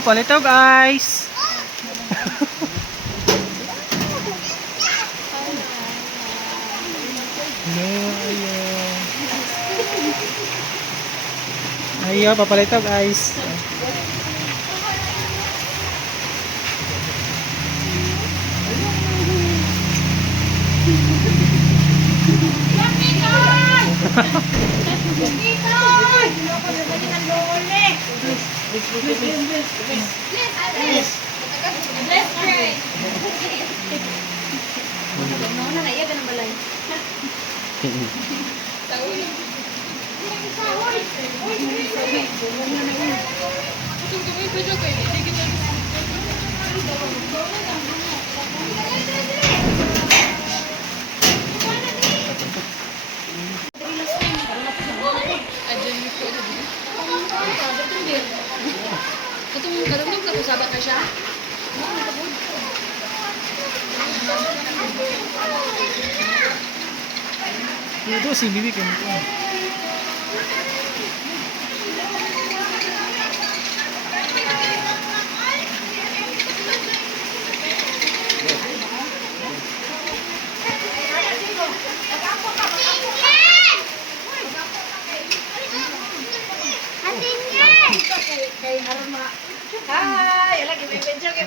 palito guys. Ayo, papalito guys. Itong karunong kapusabat na siya. Itu si Bibi kan. Hai, lagi main benjol ke?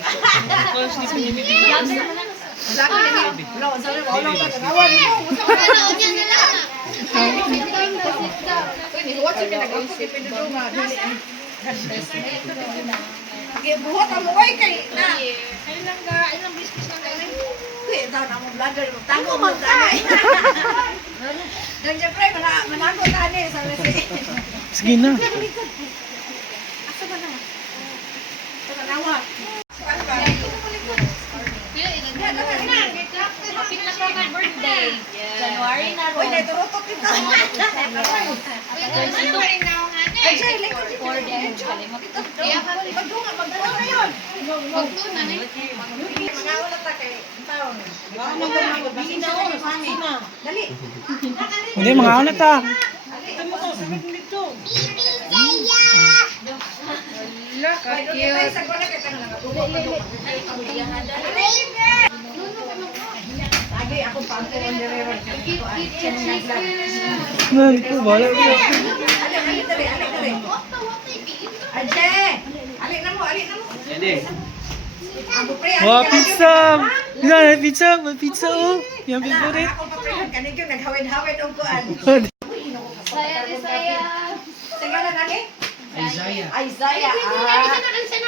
Buhat ang muay kay na. Ilang business na kay. Kuya daw na mo vlogger mo. Tango mo tani. Dan syempre manago tani sa lesi. Sige na. Asa ba na? Tanawa. Happy na po my birthday. January na ro. Uy, naturutot kita. Ay, Jay, like ko dito. Kaya ka, magdunga na yun. Magtuna na yun. Mga ulat na kay taon. Dali. Hindi mga ano ta. Lagi ako pangko on the river. Nang ko wala. Ali dali. Ajay. Ali na mo. Jadi. Ako pre. Wah, pizza. Bisa pizza, pizza oh. Yang favorite. Ako pa pre. Kanig yung naghawid-hawid og kuan. Saya. Sige na nani. Isaiah. Isaiah.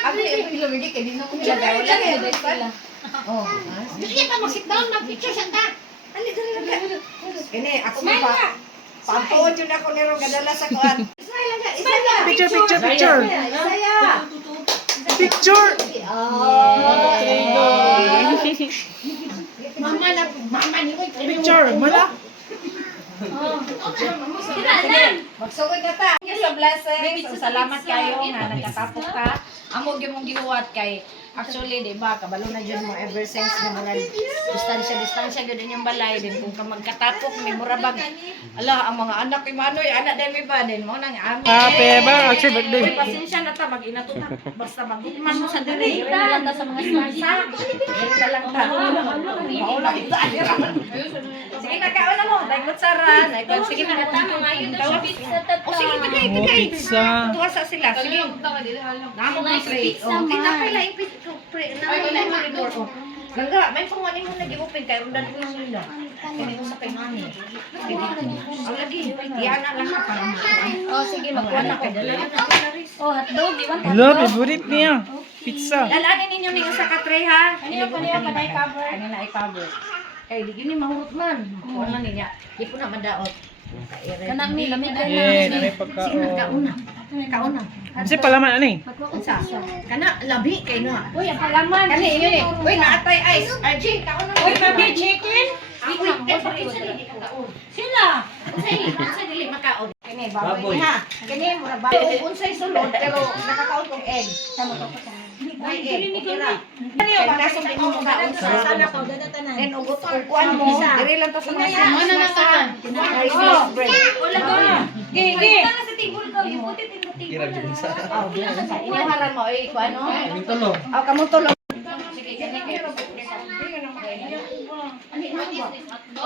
Abi yung hindi kay dino ko lagaw lang. Oh. Hindi pa mag-sit down, mag-picture siya ta. Ali dali. Kini ako pa. Pampuon yun ako nero kadala sa kuan. Isaiah. Picture. Isaiah. Picture. Mama ni ko. Picture. Mala. Magsugod na ta. Sa blessing. So, salamat kayo nga nagkatapok ka. Amo gyud mong gihuwat kay actually di ba kabalo na jud mo ever since na murag distansya gyud inyong balay din kung ka magkatapok may murabag. Ala ang mga anak kay Manoy anak din mi ba din mo nang ami. Happy birthday. Uy, pasensya na ta mag-inato ta. Basta magugman mo sa diri. Ira lang ta sa mga sponsor. Ira lang ta. Maula kita. Sige na kaon na mo. Dai kutsaran. Sige na ta mga ayo na pizza ta. O sige tagay. Pizza. Tuwa sa sila. Sige. Namo may plate. O tinapay lang ipit ko pre. Namo na mo rin o. Langga, may pangwani mo nag-i-open kay rundan ko lang nila. Kani mo sa kay mami. Ang lagi, yan na lang para mo. Oh, sige, magkuha na ko. Oh, hotdog, di ba? Hello, favorite niya. Pizza. Lalanin ninyo ning usa ka tray ha. Kanina pa i-cover. Kanina i-cover. Kay di gini mahurot man. Kuan man niya. Di po na madaot. Kanang ni lamig na. Nari pagkaon. Sige na kauna. Kauna. Kasi palaman ano eh. Unsa? Kana labi kay na. Uy, ang palaman. Kani inyo ni. Uy naatay ice. RJ kauna. Uy, mami, chicken. Uy, isa di kaon. Sila. Unsay dili makaon. Kani baboy ha. Kani mura baboy unsay sulod pero nakakaon kong egg. Samo to pa. Ay, tira. Kasong di mo magaon sa sana ko. Then, ugot-uguan mo. Diri lang to sa mga masa. Rice bread. Gigi. Oh, inuharan mo. Ay, kung ano? Kaming tulong. Oh, kamong tulong. Sige, ganyan kayo.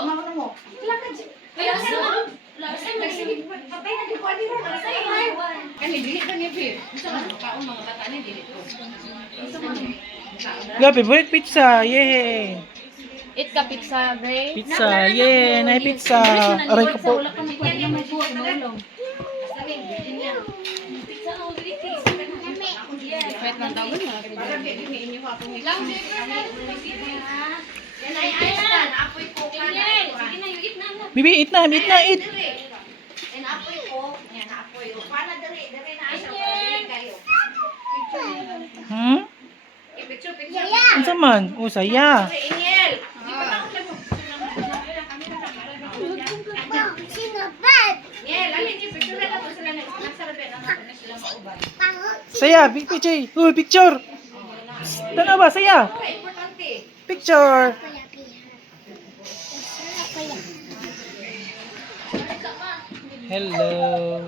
Ano mo? Yeah, favorite pizza. Yay. Eat ka pizza, Gray. Pizza. Yay. Na pizza. Aray ko po. Wala ka magkuhan na may buwan, maulong. Wait lang daw mo. Bibi, eat na. Eat na. Eat. Hmm? Ano saman? Oh, saya. Saya. Big picture. Uy, picture. Tanaw ba? Saya. Picture. Hello.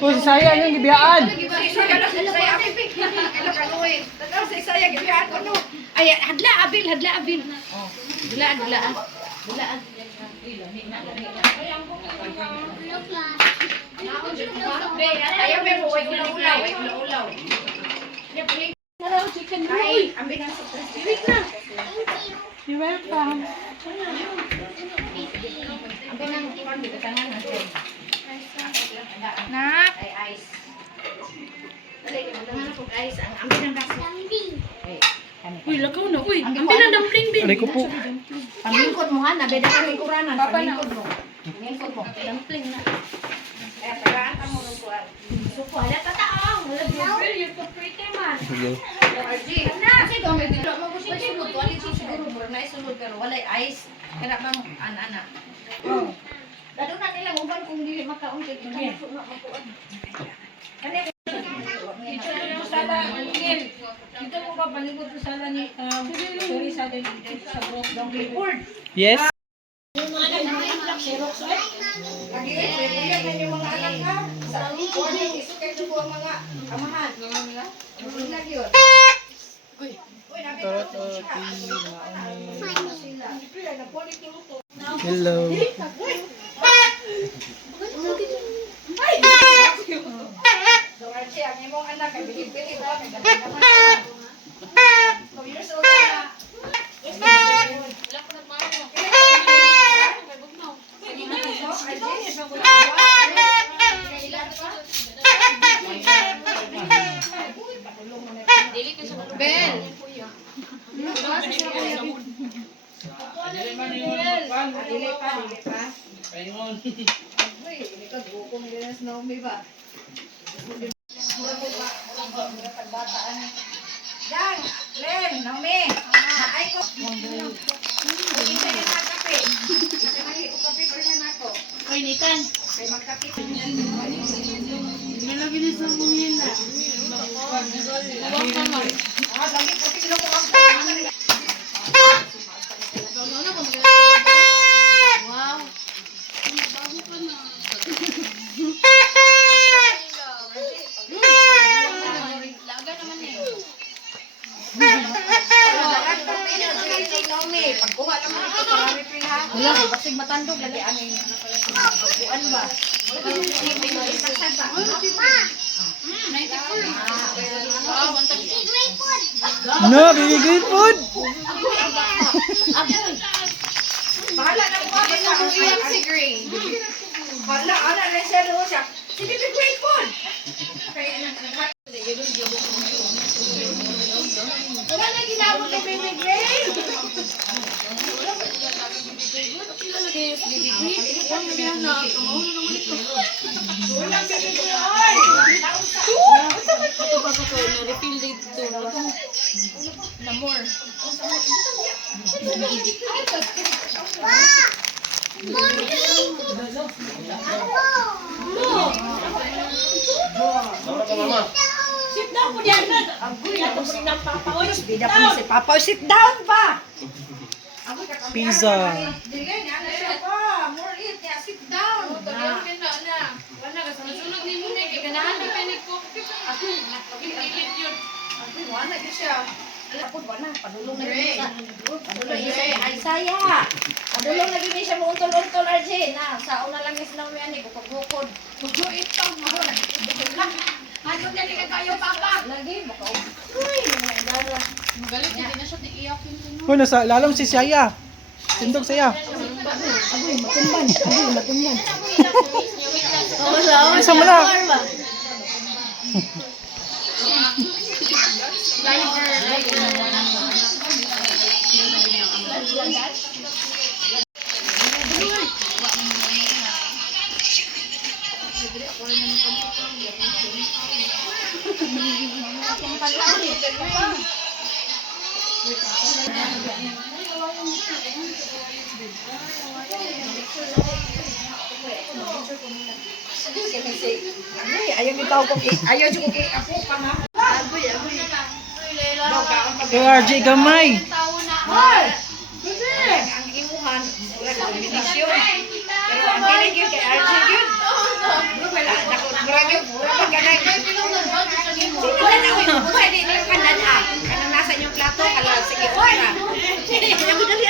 Oh, si saya yung gibiyaan. Ay, hadla abil. Dulaan. Ayaw may buhay ulaw. Ay, ambil na sa You're welcome. ambil na sa tangan natin. Nak. Ay, ice. Dali, magdangan na po guys. Ang ambil ng gas. Uy, lakaw na. Uy, ang pinadampling din. Aray ko po. Panglingkod mo ha, nabeda ka may kuranan. Panglingkod mo. Dumpling na. Ay, tagaan ka mo rin po. Suko, hala tataong. You're so pretty man. Kasi daw may dito. May sulod. Walid siya siguro. Mura na isulod. Pero walay ice. Kaya bang ana. Dado na nila uban kung dili makaon kay kanya so na makuan. Kani ko sala ngin. Dito mo ba palingkod sa sala ni sorry sa din sa donkey board. Yes. Lagi kaya yung mga anak ka sa board isukay sa buong mga amahan. Lagi yun. Uy, Hello. So, Archie, ang imong anak ay bilib-bilib ba? May gabi naman siya. 2 years old na. Ben. Dili pa. Uy, likod bukong din sa Naomi ba? Dang, Len, Naomi. Naay ko. Isa na kape. Isa na kape ko rin ako. Uy, Nitan. Kay magkape. Malaki na sa mungin na. Huwag ka man. Lagi ko tignan ko ako. Wow. Laga naman eh. Pagkuha naman ito, marami pa na. Wala, basig matandog lagi aming pagkuhan ba? No, baby good food. Bahala na mo ba na uyak si Gray. Hala, ana na siya doon siya. Si Baby Gray po. Wala na ginamot kay Baby Gray. Wala Baby Gray. Ito ba ko na refill dito? Namor. Sit down mo diyan. Ato po ng papa. Oy, Bida po si Papa. Sit down pa! Pizza. Digay na siya pa. More eat. Sit down. Wala ka siya. Tapos wala. Padulong na yun siya. Padulong na siya. Ay, saya. Padulong na yun siya mo untol-untol, RJ. Na, sa una lang yung sinang yan. Bukod-bukod. Ito. Ano na ka kayo, Papa? Lagi, baka. Uy, mga dara. magalit hindi na siya iiyakin ko. Hoy, nasa lalong si Saya. Tindog saya. Agoy, matumban. Agoy, matumban. Isa mo na. Ayaw yung tao kong ayaw yung kong ako pa na. Kay RJ gamay. Hoy! Ang imuhan, wala ka kombinasyon. Pero ang ginig yun kay RJ yun. Wala, murag yun, murag ganay. Wala na ko yung buhay din yung kanan ah. Kanang nasa inyong plato, kala sige ko na. Ako dali.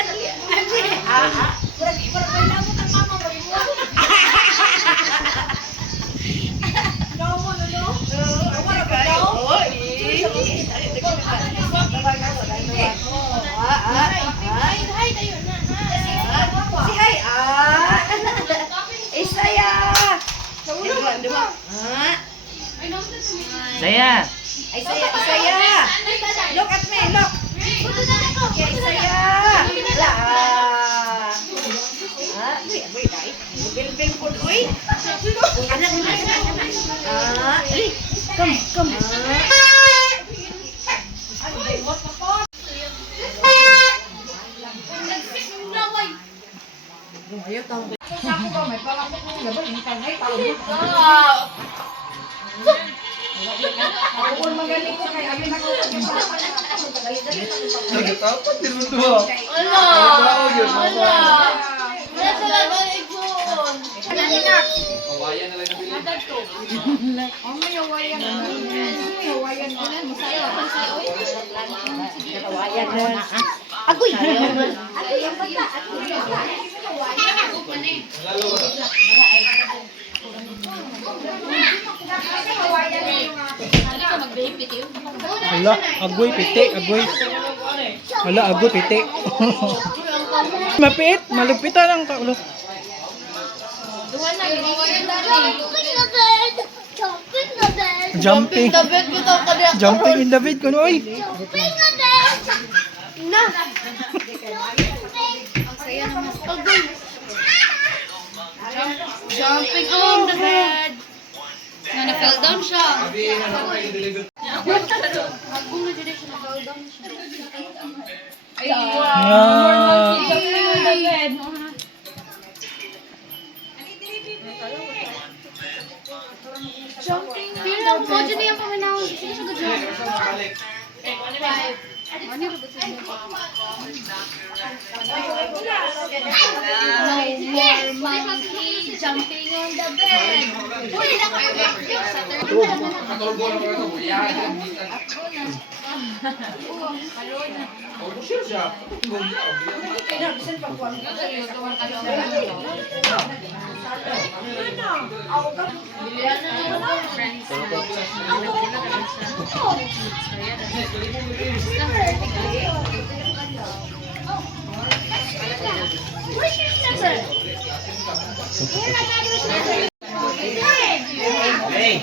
Murag may lamot ang mama mo. Saya. Ay, saya. Look at me, look. Okay, saya. Wala. Uy, dai. Bilbing po, uy. Anak. Come. Ayaw tao. Ako ba, may palamok mo. Gabal, hindi ka ngay. Ako kung magaling ko kay amin ako. Nagatapat din mo to. Wala sila doon ikon. Kawayan na lang nabili. Agoy! Hala, agoy piti, agoy. Hala, agoy piti. Mapit, malupitan ang kaulo. Jumping. Jumping in the bed ko oy. Jumping on the bed. Na-fell down siya. Sabihin na naman kayo deliver. Agong na dyan siya na-fell down siya. Yeah. Jumping. Pero mo dyan niya paminawag. Sino siya ga-jump? Balik. Ano yung No more monkey jumping on the bed. Uy, Katulgo na mga ito. Yan. Oh, sure siya. Hey.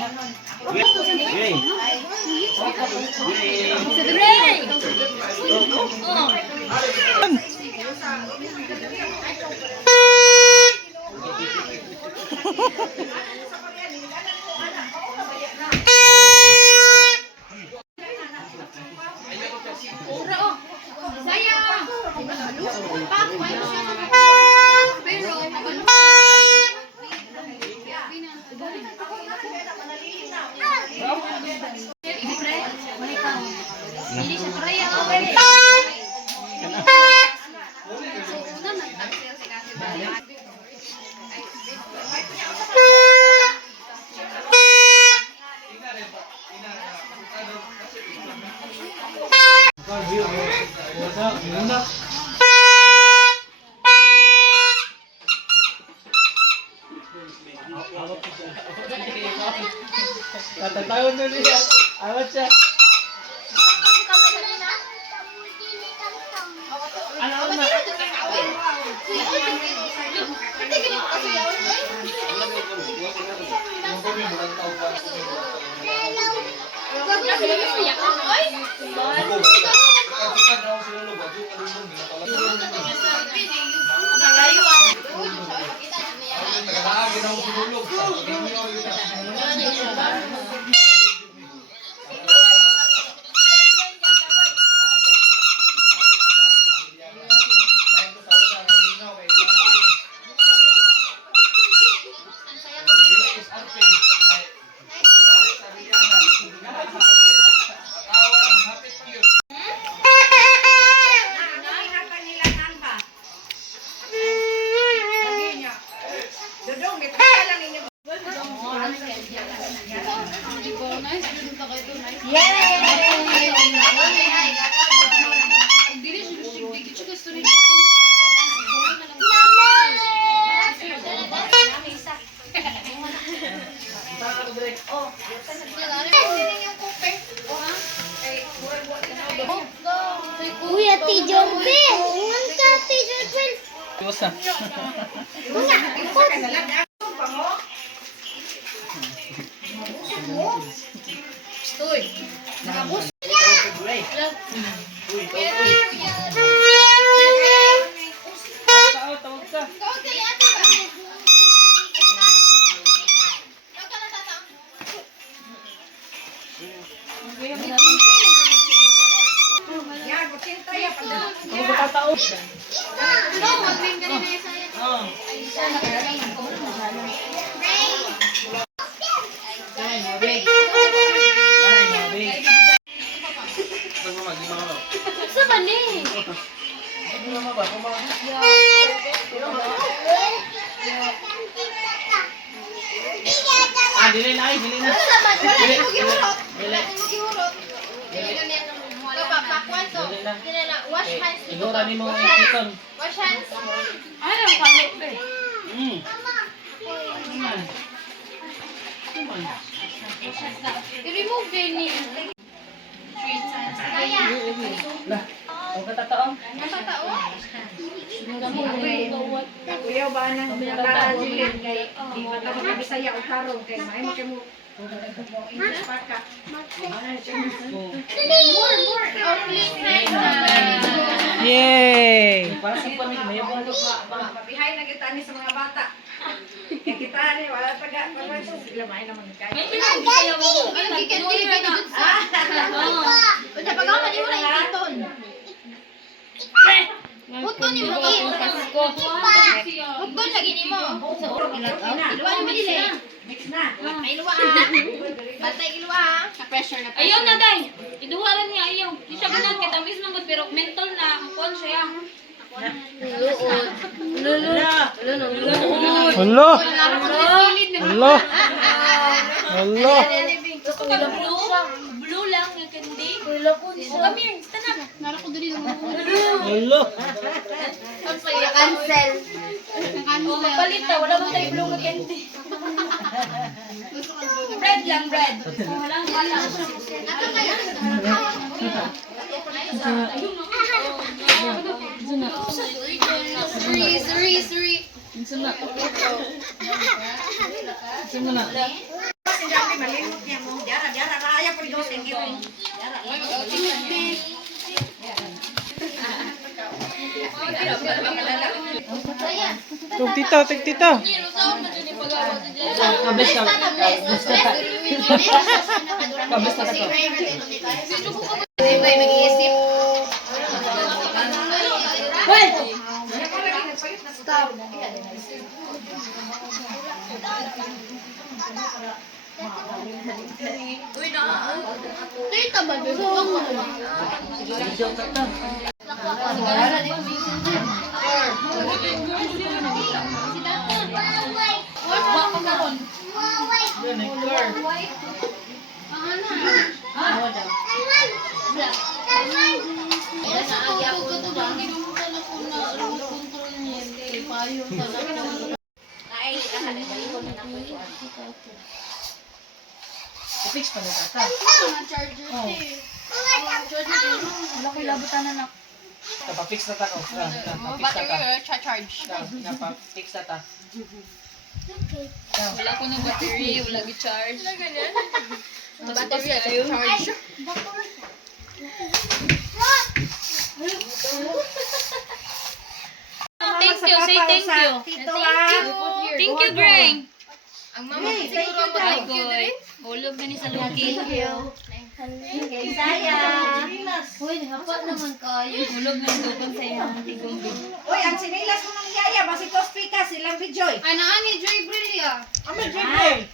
Katatawa na niya. Awat siya. Ano na? Uy, Ate Jombe! Ungan ka, Ate Jombe! Iwasan. Unga! Stoy. Nakabus. Tawag ka. Yan, kusinta yan. Ano ba tataog? Oo. Sa bali! Ah, dili na ay, dili na. Dili. Dili na. Wash hands. Igora ni mo ikiton. Wash hands. Ayaw, kamot ba eh. Kuman. Kuman. I-remove din ni. Lah, ang katataong. Kuya ba nang nakasilin kay di ba ka makabisaya o karong kay may mo kay mo English pa ka. Yay! Para sa pamig may balo. Mabihay na kita ni sa mga bata. Kaya kita ni wala taga para sa sila may naman kay. Hutton ni mo. Hutton lagi ni mo. Iluwa mo dili. Mix na. Ay iluwa ah. Batay iluwa ah. Pressure na. Ayaw na, day. Iduwalan niya, ayaw. Di siya ganun, kita mismo good, pero mental na, kon siya. Hello. Hello. Hello. Gusto ka blue? Blue lang, yung candy. Oh, come here, stand up. Hello. Cancel. Oh, magpalit na, wala mo tayo blue na candy. Bread lang, bread. Oh, walang wala. Sorry. Sinabi malimot niya mo. Dara raya pa ikaw thank you. Tug tita, tug tita. Kables ka. Kables ka to. Mag-iisip. Stop. Dito ba? I-fix pa ni tata. Oh. Wala ko labutan na nak. Napa-fix na ta ko. Napa-fix na ta. Napa-fix na ta. Wala ko ng battery, wala gi-charge. Battery at charge. Thank you, say thank you. Tito ha. Thank you, Greg. Ang mama Hey, siguro thank you, mo Ay, thank you boy. diri. Ulog na ni sa luki. Kay Saya. Hoy, hapat naman kayo. Ulog na ito kung sa'yo ang tigong bin. Uy, ang sinilas mo ng yaya, basi Tospika, silang Bijoy. Ay, naani Joy Brilia. Ame, Jeffrey.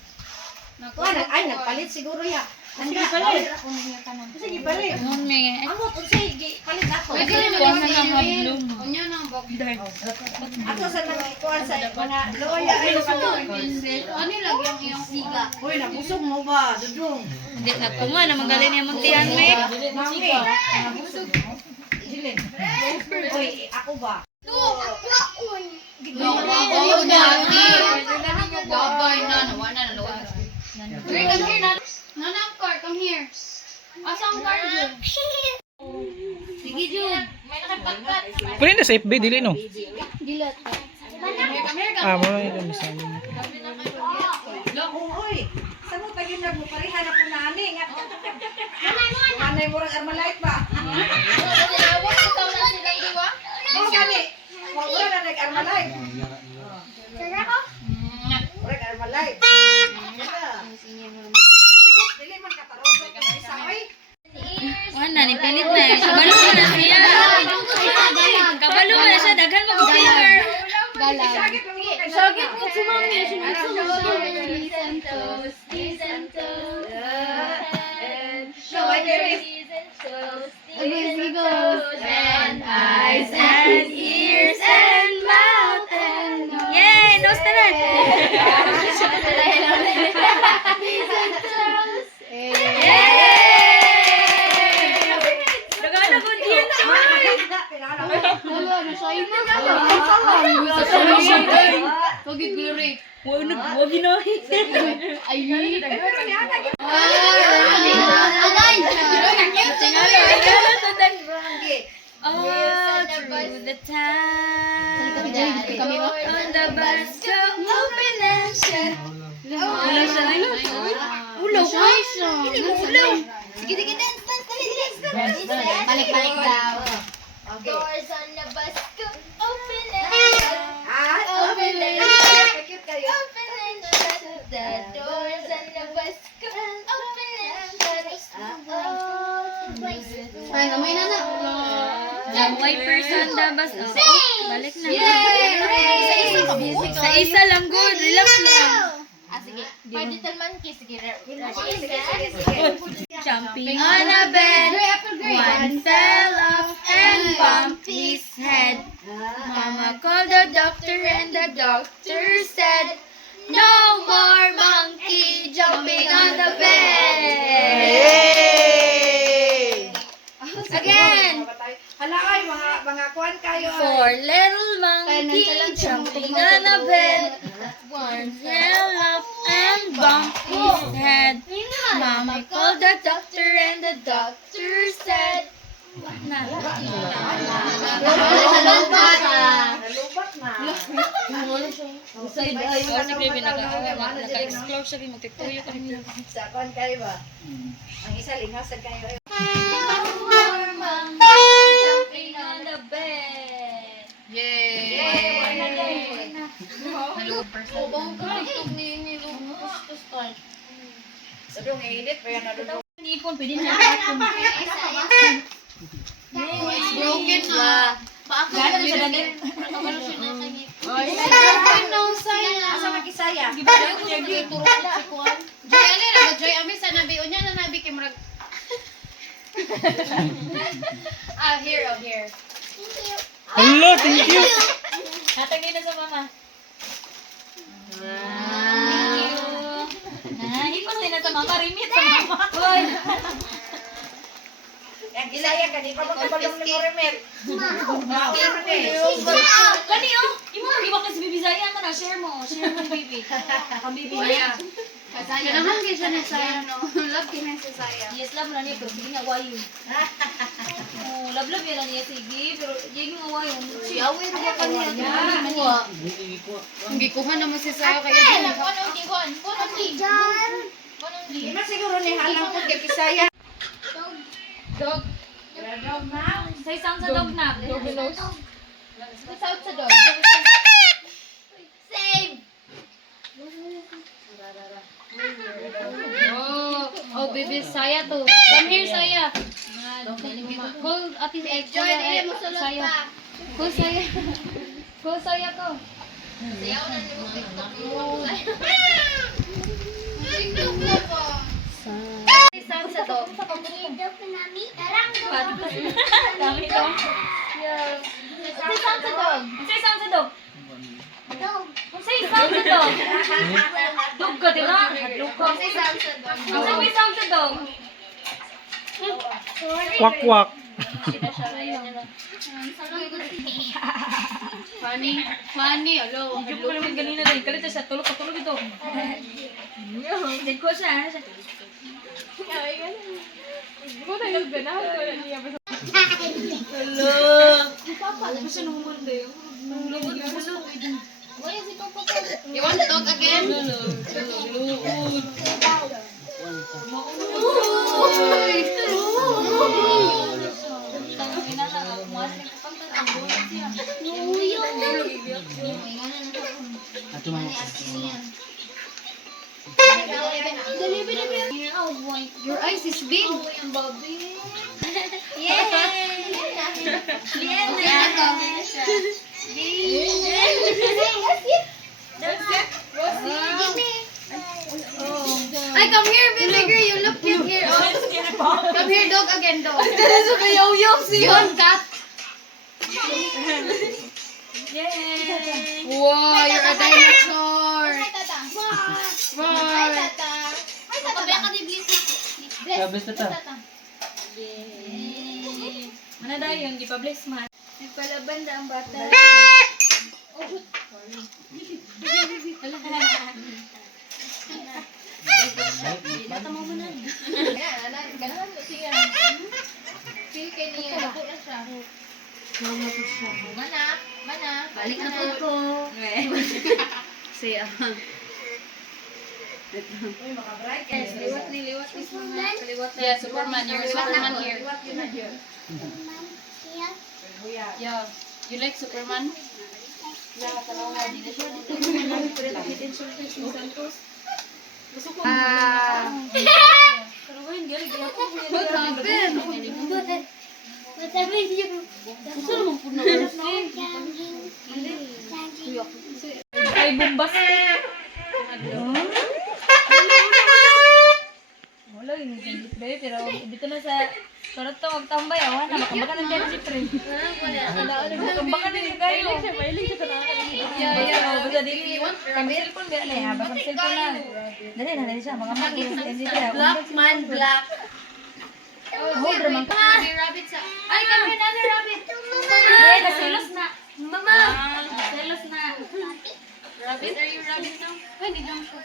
Ay, nagpalit siguro ya. Sige, palit. Ako niya ka na. Sige, palit. Noon may Amo, unsay palit ako. Pwede rin Kuha naman na ng hablum. Unya na bok. Ako sa nagkuhan sa mga loya ay Ano lagi ang iyong siga? Uy, nabusog mo ba? Dudong. Hindi na ko nga na magaling niya muntihan may. Mami, nabusog. Dilin. Uy, ako ba? Babay na, nawa na, nalawa na. Greg, come here na. Nanang car, come here. Asa ang car, Jun? Sige, Jun. May nakapagkat. Pwede na sa FB, dili no? Dilat. Come here, come here. Ah, mo na yung misabi. Uy, sa mo tagin na mo parihan na po nani. Anay mo rin armalite ba? Tinawag ko na silang duwa. Oo, gani. Huwag mo na nag-armalite. Murag armalite. Dili man katarogan ka na isa, oy. Wala, ni pilit na eh. Kabalo mo na siya. Kabalo mo na siya. Daghan mo finger. Sagit lang mo kay Sagit mo si Mami. Listen to. Show ay diri. And eyes and ears and mouth and nose. Yay! Nose tanan. Dagan na good yun. Wala, nasayin mo na. Pagit glory. Huwag ginahin. Ay, All through the time. On the bus go open and shut. Ulaw siya. Ulaw ka? Hindi mo ulaw. Sige, sige, dance, dance, dance. Balik-balik daw. Doors on the bus go open and shut. Open it. Cute kayo. Open and shut. The doors on the bus go open and shut. Ay, gamay na na. The wipers on the bus. Oh, balik na. Isa-isa ka mo. Sa isa lang good. Relax lang. Sige. Pwede talman kiss. Sige. Jumping on a bed. One fell off and bumped his head. Mama called the doctor and the doctor said, no more monkey jumping on the bed. Again. Hala ay mga kuan kayo. Four little monkey jumping on a bed. One fell off and bumped his head. Mama called the doctor and the doctor said, na. Nalubat na. Si baby naka-explore siya, magtituyo kami. Sa kuan kayo ba? Ang isa lingasan kayo. Jumping on the bed. Yay! Bawang ka itong nilong. Sabi yung edit pa yan na Ipon, pwede na ako. Broken na. Gano'n siya dali. Broken na saya. Asa makisaya? Joy, ali ra ba? Joy, amin sa nabi. Unya na nabi kay murag. Here. Hello, thank you. Natagay na sa mama. Thank you. Ipon din na sa mama. Remit sa mama. Ang kisaya ka, di pa magkabalong ni Moremet. Kani oh, imo lagi ba kasi bibisaya ka na share mo baby. Ang baby niya. Kailangan kayo siya ni Saya, no? Love kayo na si Saya. Yes, love na niya, pero sige nga wayo. Oh, love yan na niya, sige, pero yung nga wayo. Si Awe, mga kanya. Hindi kuha naman si Saya kaya dyan. Di ba siguro ni halang po kay Pisaya? Dog. Say sound sa dog na. Dog nose. Sound sa dog. Save! Oh, baby, Saya to. Come here, Saya. Call Ate Saya. Call Saya. Call Saya to. Sound sa dog. Dami to. Say sound sa dog. Say sound sa dog. Say sound sa dog. Dog ka din na. Dog ka. Say sound sa dog. Say sound sa dog. Kwak kwak. Funny. Funny, hello. Medyo ko naman ganina rin. Kalita siya. Tulog ka. Tulog ito. Din ko siya. You want the dog again? Your eyes is big. Ay, come here, baby girl. You look cute here. Oh. Come here, dog again, dog. Yun, cat. Wow, you're a dinosaur. Wow. Kabis na ta. Mana dahil yung gipabliss man. Nagpalaban na ang bata. Balik na po ko. Say, liwat ni Yeah, Superman. You're Superman here. Yeah. You like Superman? What happened? Ay, bumbas. Wala, yun yung sandit ba pero dito na sa karot to, magtambay, awan na, makambakan ng dyan si Fred. Makambakan na yung kayo. Yeah. Basta dili, kami cellphone ba na, basta cellphone na. Dali siya, makambakan. Black man, black. Hold naman ka. Rabbit sa... Ay, kami na rabbit. Ay, nasilos na. Mama. Nasilos na. Rabbit, are you rabbit now? Ay, hindi lang po.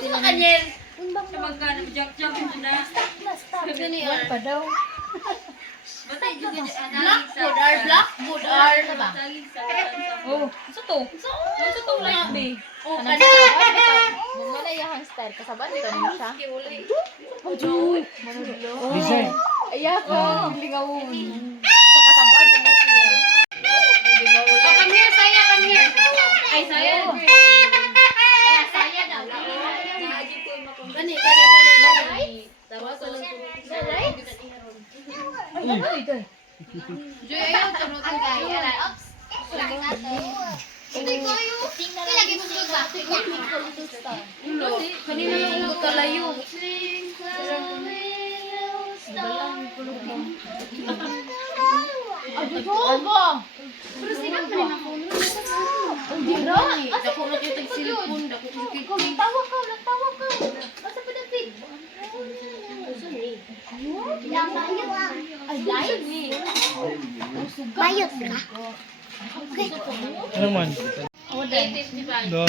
Ano kanyel? Siya magka-jump na. Ganyan. Pa daw. Blackboard are blackboard are ba? Oh, isa to. Isa to light bay. Oh, kanina. Muna yung style. Kasaban ito niya siya. Design. Ayan ko. Lingawon. Sa kasaban yun na siya. Oh, come here, Saya, come here. Ay, Saya. Ay, Saya daw. Gani. Tapos, Ano ito eh? Joy, ayaw, tarutan kayo. Hindi ko yung... Lagi mo sa ba? Kanina lang ko kalayo. Pero sinap pa rin ako. Hindi na. Dako na kayo tag-silipon. Dako na kayo. Nagtawa ka. Basta pa na pig. Ay, live eh. Ano man? day. Dong.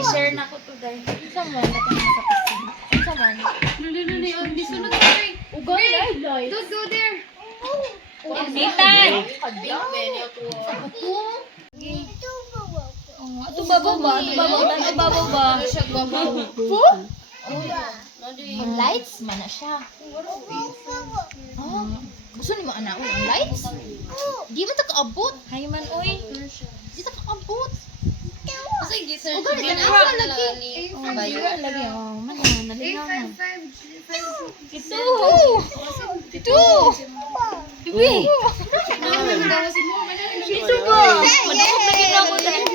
I-share na ko to day. Isa man, natin sa pising. Isa man. Don't go there. Nathan! Ito babaw ba? Ito babaw ba? Ang lights? Mana siya. Gusto ni mo anak ang lights? Di ba kaabot? Hay man oy. Di ta kaabot. O gani ka na lagi. Oh, bayra lagi. Oh, man nalinaw na. Ito. Ito. Uy. Ito ba? Manukop na ginawa ko dahil.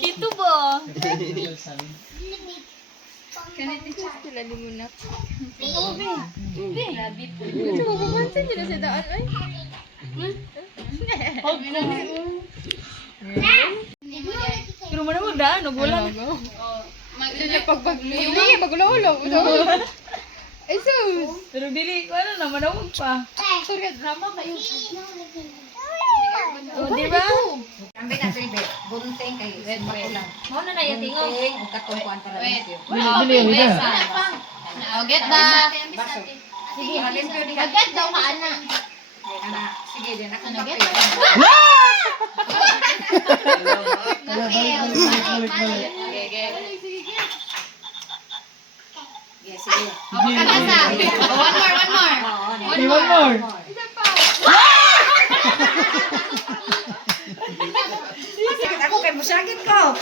Ito ba? Pero mana mo daan, nagulan. Pero dili ko ano na manawag pa. Oh, di ba? Kambi na sir, be. Gunting kay red makulang. Mo na na yatingo. Gunting, ug katong kuan para limpyo. Bili, bili. Oh, get ba? Baso. Sige, limpyo di ka. Get daw ka, ana. Ana, sige din ako Get kape. Balik. Sige, sige. Kanasa. One more. Hey, one more. Ako kay musagit ko.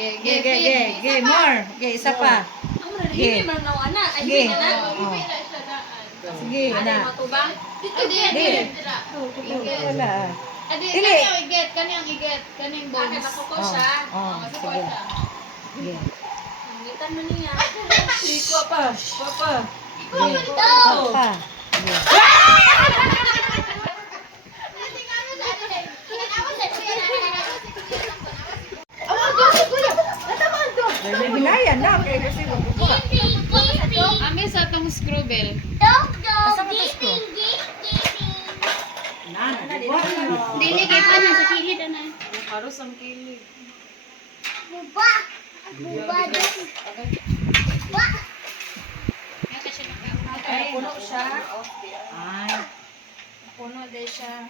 Ge, more. Ge, isa pa. Hindi man na ana. Ay, Ge. hindi na. Oh. Sige, na. Matubang. Di. Wala. Dili. Kaniyang i-get. Kaniyang bonus. Ako ko siya. Oh, sige. Sige. Ngitan mo niya. Iko pa. Papa. Pa. Bibilayan na kay kasi buka. Ami sa itong screwbell. Asa mo to screw? Na, di ba? Dili kay pa na sa kilid na. Haros ang kilig. Ay, puno siya. Ay. Puno din siya.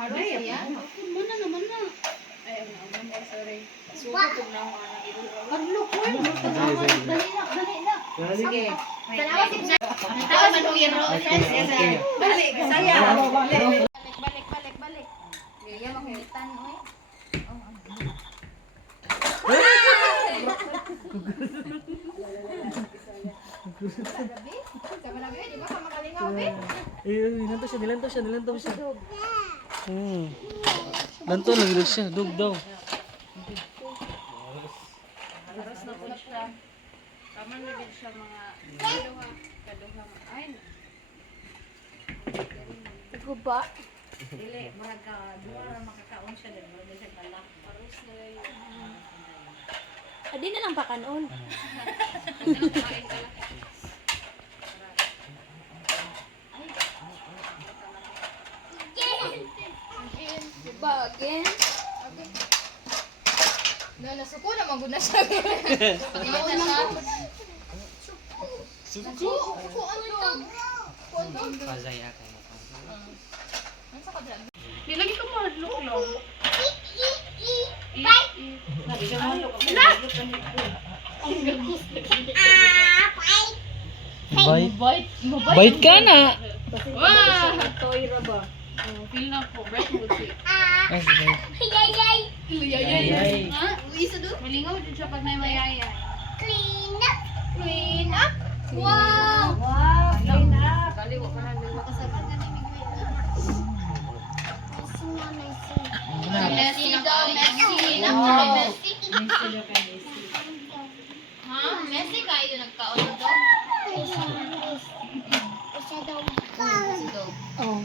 Haros ya. Muna naman na. Suko kung na ako anak ito. Sige. Tawa man yung yero. Dali, saya. Balik. Iya makitan oy. Nilantaw siya. Lantaw na gilid siya, dug daw. Haros na po siya. Kaman na din siya mga kaduhang ay. Guba. Dili, murag ka duwa ra makakaon siya din, murag siya balak. Haros na yun. Adi na lang pakanon. Diba again? Nasuko na magud na siya. Suko ano? Nilagi ko mo look long. Bait ka na. Wow! Toy ra ba? Feel na po. Breath mo siya. Ay, sige. Iyayay. Ha? Isa doon? Malingaw din siya pag may mayaya. Clean up. Wow! Wow, clean up. Kaliwa ka na. Kasagan ka ni Miguel. Messy daw. Messy. Ha? Messy kayo nagkaon daw? Oh.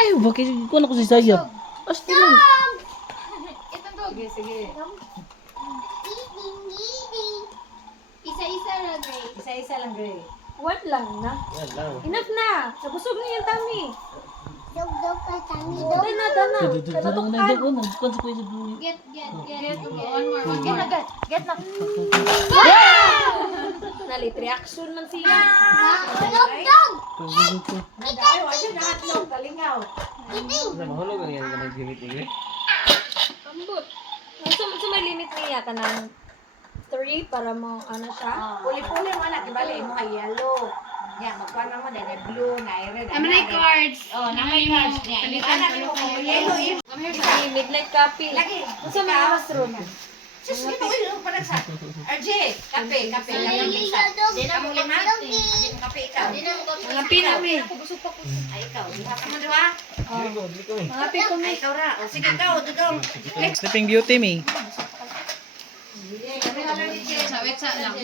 Ay, bakit ko na ko si Saya? Asti lang. Sige, sige. Isa-isa lang, Gray. Isa-isa lang, Gray. One lang na. Enough na. Nabusog na yung tummy. Dog-dog ka Get. One more. Get na. Nalit reaction man siya. Mahulog ang yan ka nag-limit-limit. Ambot. So may limit niya ka ng 3 para mo ano siya. Puli-puli mo na, kibali mo ay yellow. Yan, magkuha na mo, dahil blue, na red. May cards. Oh, na may cards niya. Anak mo kung yellow, May midnight copy. lagi. Unsa may mushroom? Sus, ito yung parang sa. RJ, kape. Di na mo lima? Hindi mo kape ikaw. Mga pinami. Ay, ikaw. Diha ka mo diba? Mga pinami. Ay, ikaw ra. O, sige, ikaw. Dudong. Sleeping Beauty, me. Kami na lang ni Jen. Wait sa lang.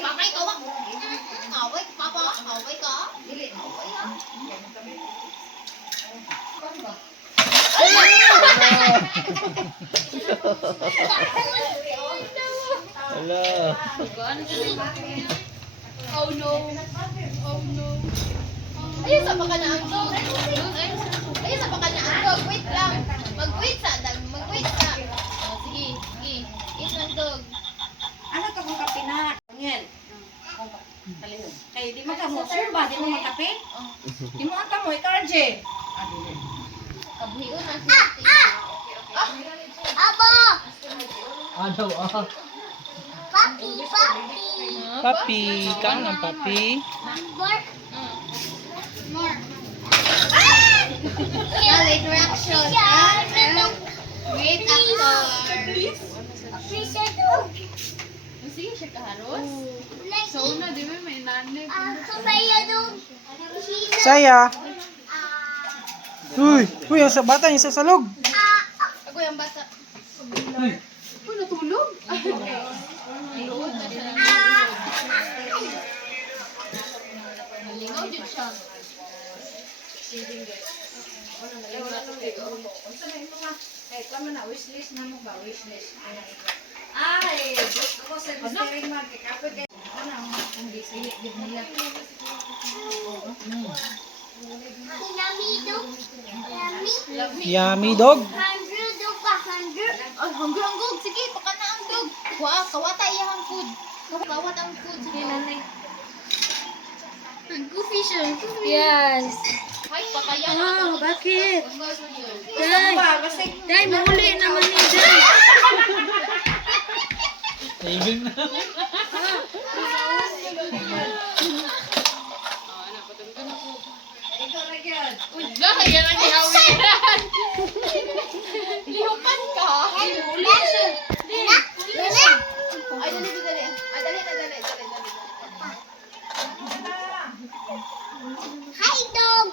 Papa, ikaw ba? Away, papa, away ka? Hello. Oh no. Ayun sa baka na ang dog. Ayun sa baka na ang dog. Wait lang. Mag-wait sa. Oh, sige. Eat ng dog. Ano ka mong kape na? Ngel. Kaya di mo ka mo. Sure ba? Di mo makape? Di mo ang mo. Ikaw, RJ. Kabuhiyon na siya. Papi, kaon ng papi. More. Late reaction. Great actor. Sige siya kaharos. So na, di ba may nanay. Saya. Uy, ang bata yung sasalog. Ako yung bata. Uy, natulog. Load na siya. Malingaw dyan siya. Ay, tama na. Wishlist na mo ba? Wishlist. Ay, gusto ko sa steering mag. Kape kayo. Ano ang hindi silik din nila? Yummy dog. Ay, hanggang. Sige, baka na ang dog. Wow, kawata iyang food. Kawat ang food. Sige, nanay. Goofy siya. Yes. Ay, pakaya na. Bakit? Gusto ba? Kasi Dai, mahuli naman ni Dai. ikaw na yun. Kaya na nihawiran. Lihupan ka. Huli siya. Ay, dali. Ay, dali. Hi, dog.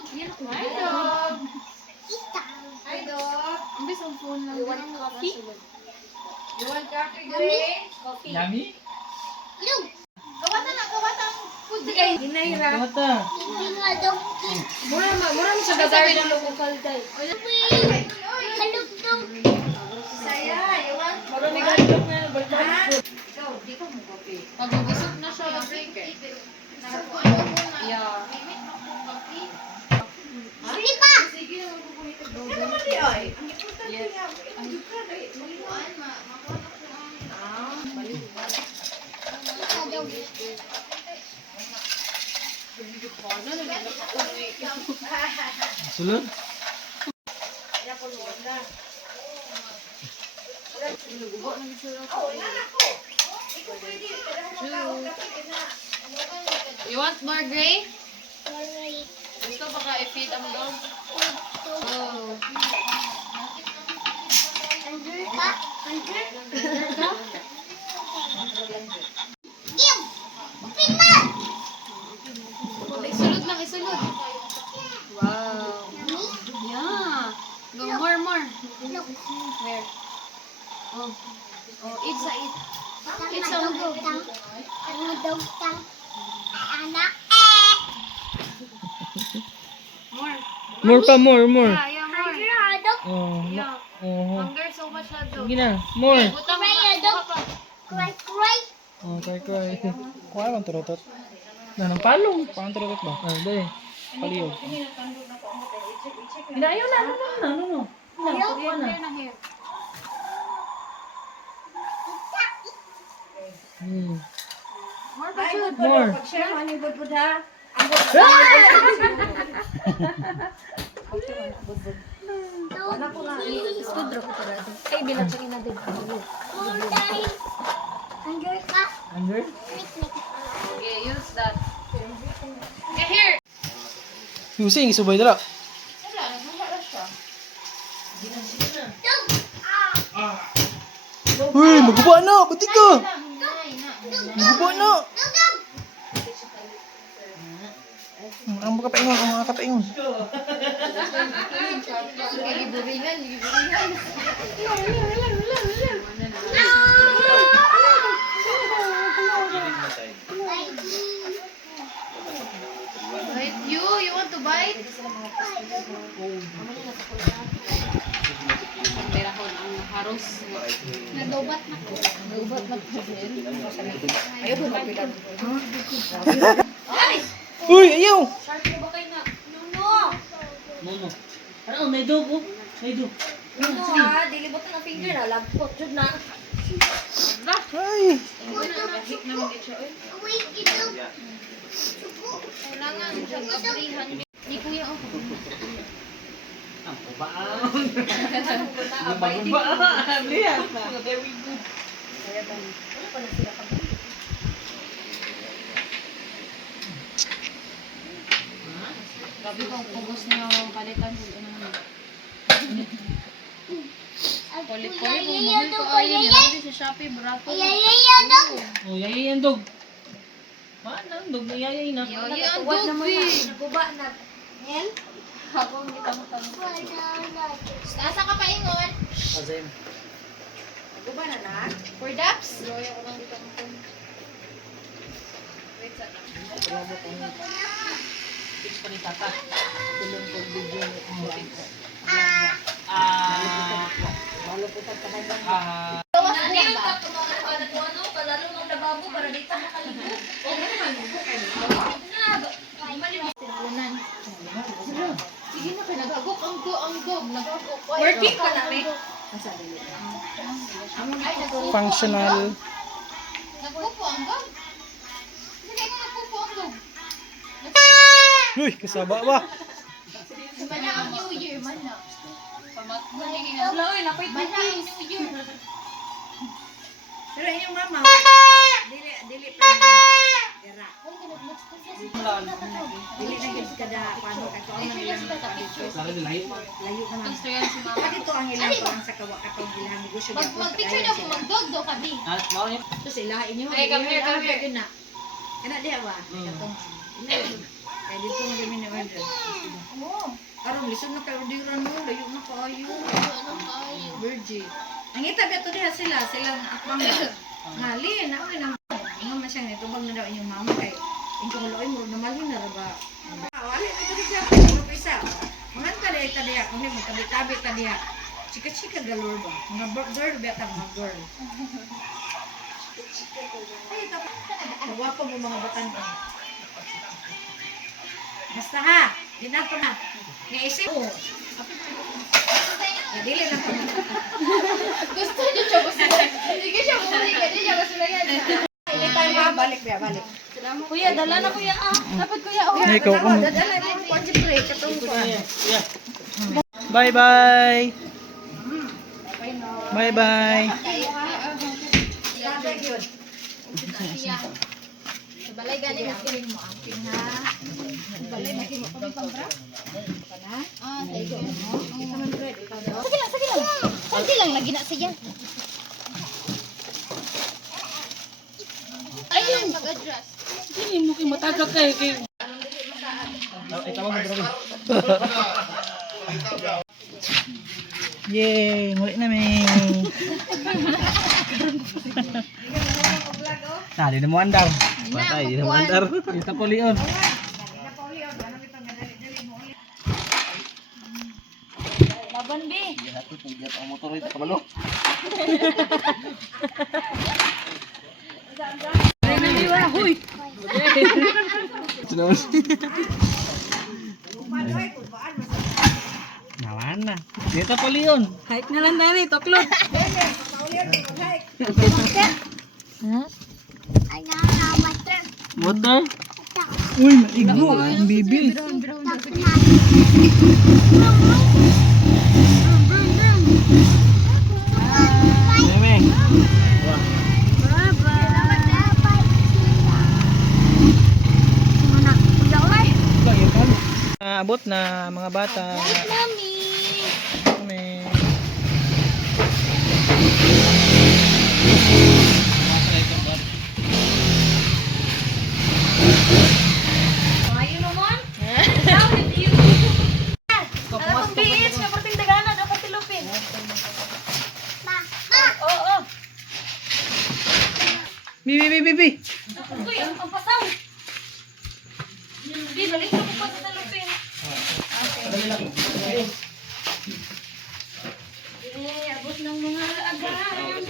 Hi, dog. Ambis ang phone lang. You want coffee? You want coffee, Grace? Coffee. Yummy? Kawata ang food. Sige, hinayra. Bata. Mura mo sa gagawin ng lokal Dai. Saya, you want? Mura may gandok na Ha? balik. Ikaw, di ko mo coffee. Mabubusog na siya. Yeah. Ano naman di ay? Ang importante nga. Ang importante ay maliwan. Sulod? You want more gray? Gusto ba ka i-feed ang dog? Oh. Isulod. Wow. Yeah. Go more. Where? Oh, eat sa eat. Eat sa dog. More. More. Yeah, more. Oh, Yeah. oh. Hunger so much na dog. Sige na, more. Butang na. Oh, kay. Kuha man turutot. Nanang palong, pang turutot ba? Ah, dali. Paliyog. Inayaw na. Hmm. More. Pag-share mo ni Budbud ha. Under? Okay, use that. Okay, here. Using, isubay dala. Wala, nagmamala siya. Uy, maguba na! Batik ka! Maguba na! Ang mga kapaingon. Giburingan. Bite you? You want to bite? Perahon ang harus. Nadobat na ko. Uy, ayaw! Nono. Ano, may dugo. May dugo. Dilibot na ng finger na. Lagpot. Jud na. Ay! Kailangan siya kabrihan. Di kuya ako. Ang kubaan. Ang kubaan. Lihat. Very good. Gabi kong pugos niya palitan ko ano naman. Poli-poli mo mahal ko ayon yan sa Shopee barato. Oh, yayay ang dog. Paano ang dog? Yayay na. Yoy, ang dubi. Naguba na. Nel? Ako ang gitang-tang. Asa ka pa ingon? Azem. Naguba na na. For daps? Yoy, ako lang gitang-tang. Wait sa Fix pa ni Tata. Tulong ko video. Ano yun ba? Sige na, pinagagok ang dog. Nagagok. Working ka na, me? Functional. Nagpupo ang dog. Sige ka nagpupo ang dog. Uy, kasaba ba? Mana ang New Year, mana. Mana ang New Year. Pero yung mama, dili pa na. Dira. Dili na gid kada paano ka to ang ilang Lalo na layo. layo ka na. Gusto yan si mama. Pati to ang ilang parang sa kawa ka tong ilang negosyo gyapon. Mag-picture daw ko, mag-dog daw kami. Ah, mau niya. To sila inyo. Hey, come here, come here. Kana kana diha ba? Katong. Kaya dito mo gami na order. Karon lisod na kayo diran mo, layo na kaayo. Virgin. Ang itabi to diha sila akbang na. Ngali na oy nang nga man siya nito bag na daw inyong mama kay ingkong loy mo na malhin na ra ba. Wala na dito siya pero pisa. Mangan ka diha ka diha kung mo tabi ka diha. Chika galor ba? Mga girl beta mga girl. Ay tapos guwapo mo mga batan ko. Basta ha, di na to na. Ngaisip ko. Dili na to. Gusto niyo siya gusto. Sige siya bumalik ka. Hindi siya gusto na yan. Hindi tayo mabalik ba, balik. Kuya, dala na kuya. Dapat kuya. Ay, ikaw ka mo. Dadala mo concentrate katong ko. Bye-bye! Bye-bye! Sabi gyud. Sa balay gani mo kiling mo ang pinha. Balay na kimo kami pambra. Kana? Ah, sige. Ito man bread. Sige lang. Kunti lang lagi na siya. Ayun, mag-address. Hindi mo kayo matagak kayo. Ito mo sa droga. Yay! Muli namin! Nah, di na mo andar. Patay, di naman dar. Ito ko lion. Baban B. Ang motor ito kabalo. Naman na. Dito pa Leon. Hike na lang tayo, toklod. Water? Uy, maigo. Ang bibi. Meme. Abot na mga bata. Kami. Ayun naman. Alam mo, BH, may perting dagana, dapat tilupin. Oo. Bibi. Uy, ang pasaw. Di, balik ko pa sa tilupin. Okay. Abot ng mga agahan.